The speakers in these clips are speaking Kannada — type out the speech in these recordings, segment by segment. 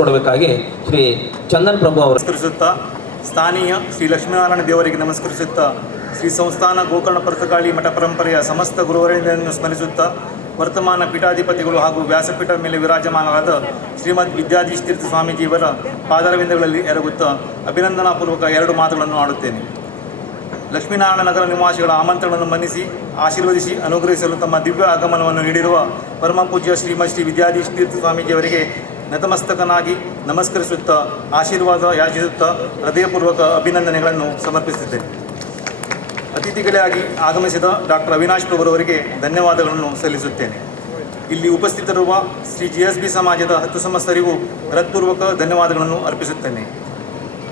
ನಡೆಸಿಕೊಡಬೇಕಾಗಿ ಶ್ರೀ ಚಂದನ್ ಪ್ರಭು ಅವರು ನಮಸ್ಕರಿಸುತ್ತಾ ಸ್ಥಾನೀಯ ಶ್ರೀ ಲಕ್ಷ್ಮೀನಾರಾಯಣ ದೇವರಿಗೆ ನಮಸ್ಕರಿಸುತ್ತಾ ಶ್ರೀ ಸಂಸ್ಥಾನ ಗೋಕರ್ಣ ಪರ್ತಕಾಳಿ ಮಠ ಪರಂಪರೆಯ ಸಮಸ್ತ ಗುರುವರೇಂದ್ರನ್ನು ಸ್ಮರಿಸುತ್ತಾ ವರ್ತಮಾನ ಪೀಠಾಧಿಪತಿಗಳು ಹಾಗೂ ವ್ಯಾಸಪೀಠದ ಮೇಲೆ ವಿರಾಜಮಾನರಾದ ಶ್ರೀಮದ್ ವಿದ್ಯಾಧೀಶ ತೀರ್ಥ ಸ್ವಾಮೀಜಿಯವರ ಪಾದಾರವಿಂದಗಳಲ್ಲಿ ಎರಗುತ್ತಾ ಅಭಿನಂದನಾಪೂರ್ವಕ 2 ಮಾತುಗಳನ್ನು ಆಡುತ್ತೇನೆ. ಲಕ್ಷ್ಮೀನಾರಾಯಣ ನಗರ ನಿವಾಸಿಗಳ ಆಮಂತ್ರಣವನ್ನು ಮನ್ನಿಸಿ ಆಶೀರ್ವದಿಸಿ ಅನುಗ್ರಹಿಸಲು ತಮ್ಮ ದಿವ್ಯ ಆಗಮನವನ್ನು ನೀಡಿರುವ ಪರಮ ಪೂಜ್ಯ ಶ್ರೀಮದ್ ಶ್ರೀ ವಿದ್ಯಾಧೀಶ ತೀರ್ಥ ಸ್ವಾಮೀಜಿಯವರಿಗೆ ನತಮಸ್ತಕನಾಗಿ ನಮಸ್ಕರಿಸುತ್ತಾ ಆಶೀರ್ವಾದ ಯಾಚಿಸುತ್ತಾ ಹೃದಯಪೂರ್ವಕ ಅಭಿನಂದನೆಗಳನ್ನು ಸಮರ್ಪಿಸುತ್ತೇನೆ. ಅತಿಥಿಗಳಾಗಿ ಆಗಮಿಸಿದ ಡಾಕ್ಟರ್ ಅವಿನಾಶ್ ಪ್ರಭುರವರಿಗೆ ಧನ್ಯವಾದಗಳನ್ನು ಸಲ್ಲಿಸುತ್ತೇನೆ. ಇಲ್ಲಿ ಉಪಸ್ಥಿತರಿರುವ ಶ್ರೀ GSB ಸಮಾಜದ 10 ಸಮಸ್ತರಿಗೂ ಹೃತ್ಪೂರ್ವಕ ಧನ್ಯವಾದಗಳನ್ನು ಅರ್ಪಿಸುತ್ತೇನೆ.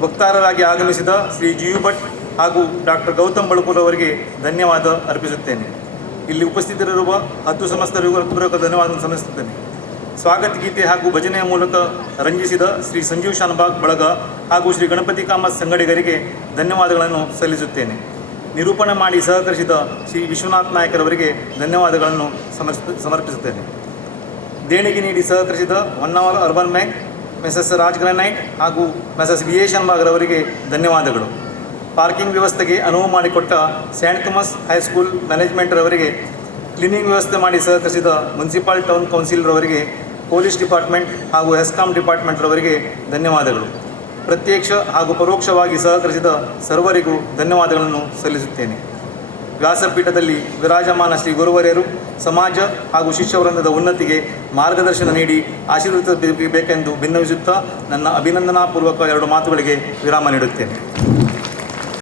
ವಕ್ತಾರರಾಗಿ ಆಗಮಿಸಿದ ಶ್ರೀ GU ಭಟ್ ಹಾಗೂ ಡಾಕ್ಟರ್ ಗೌತಮ್ ಬಳುಕೂರ್ ಅವರಿಗೆ ಧನ್ಯವಾದ ಅರ್ಪಿಸುತ್ತೇನೆ. ಇಲ್ಲಿ ಉಪಸ್ಥಿತರಿರುವ 10 ಸಮಸ್ತರಿಗೂ ಹೃತ್ಪೂರ್ವಕ ಧನ್ಯವಾದವನ್ನು ಸಲ್ಲಿಸುತ್ತೇನೆ. ಸ್ವಾಗತ ಗೀತೆ ಹಾಗೂ ಭಜನೆಯ ಮೂಲಕ ರಂಜಿಸಿದ ಶ್ರೀ ಸಂಜೀವ್ ಶಾನಭಾಗ್ ಬಳಗ ಹಾಗೂ ಶ್ರೀ ಗಣಪತಿ ಕಾಮತ್ ಸಂಗಡಿಗರಿಗೆ ಧನ್ಯವಾದಗಳನ್ನು ಸಲ್ಲಿಸುತ್ತೇನೆ. ನಿರೂಪಣೆ ಮಾಡಿ ಸಹಕರಿಸಿದ ಶ್ರೀ ವಿಶ್ವನಾಥ್ ನಾಯಕರವರಿಗೆ ಧನ್ಯವಾದಗಳನ್ನು ಸಮರ್ಪಿಸುತ್ತೇನೆ. ದೇಣಿಗೆ ನೀಡಿ ಸಹಕರಿಸಿದ Honnavar urban bank, Mrs Raj granite ಹಾಗೂ ಮೆಸಸ್ VA ಶಾನಭಾಗ್ರವರಿಗೆ ಧನ್ಯವಾದಗಳು. ಪಾರ್ಕಿಂಗ್ ವ್ಯವಸ್ಥೆಗೆ ಅನುವು ಮಾಡಿಕೊಟ್ಟ ಸೆಂಟ್ ಥಾಮಸ್ ಹೈಸ್ಕೂಲ್ ಮ್ಯಾನೇಜ್ಮೆಂಟ್ರವರಿಗೆ, ಕ್ಲೀನಿಂಗ್ ವ್ಯವಸ್ಥೆ ಮಾಡಿ ಸಹಕರಿಸಿದ ಮುನ್ಸಿಪಾಲ್ ಟೌನ್ ಕೌನ್ಸಿಲ್ರವರಿಗೆ, ಪೊಲೀಸ್ ಡಿಪಾರ್ಟ್ಮೆಂಟ್ ಹಾಗೂ ಹೆಸ್ಕಾಂ ಡಿಪಾರ್ಟ್ಮೆಂಟ್ರವರಿಗೆ ಧನ್ಯವಾದಗಳು. ಪ್ರತ್ಯಕ್ಷ ಹಾಗೂ ಪರೋಕ್ಷವಾಗಿ ಸಹಕರಿಸಿದ ಸರ್ವರಿಗೂ ಧನ್ಯವಾದಗಳನ್ನು ಸಲ್ಲಿಸುತ್ತೇನೆ. ವ್ಯಾಸಪೀಠದಲ್ಲಿ ವಿರಾಜಮಾನ ಶ್ರೀ ಗುರುವರ್ಯರು ಸಮಾಜ ಹಾಗೂ ಶಿಷ್ಯವೃಂದದ ಉನ್ನತಿಗೆ ಮಾರ್ಗದರ್ಶನ ನೀಡಿ ಆಶೀರ್ವದಿಸಬೇಕೆಂದು ಭಿನ್ನವಿಸುತ್ತಾ ನನ್ನ ಅಭಿನಂದನಾಪೂರ್ವಕ 2 ಮಾತುಗಳಿಗೆ ವಿರಾಮ ನೀಡುತ್ತೇನೆ.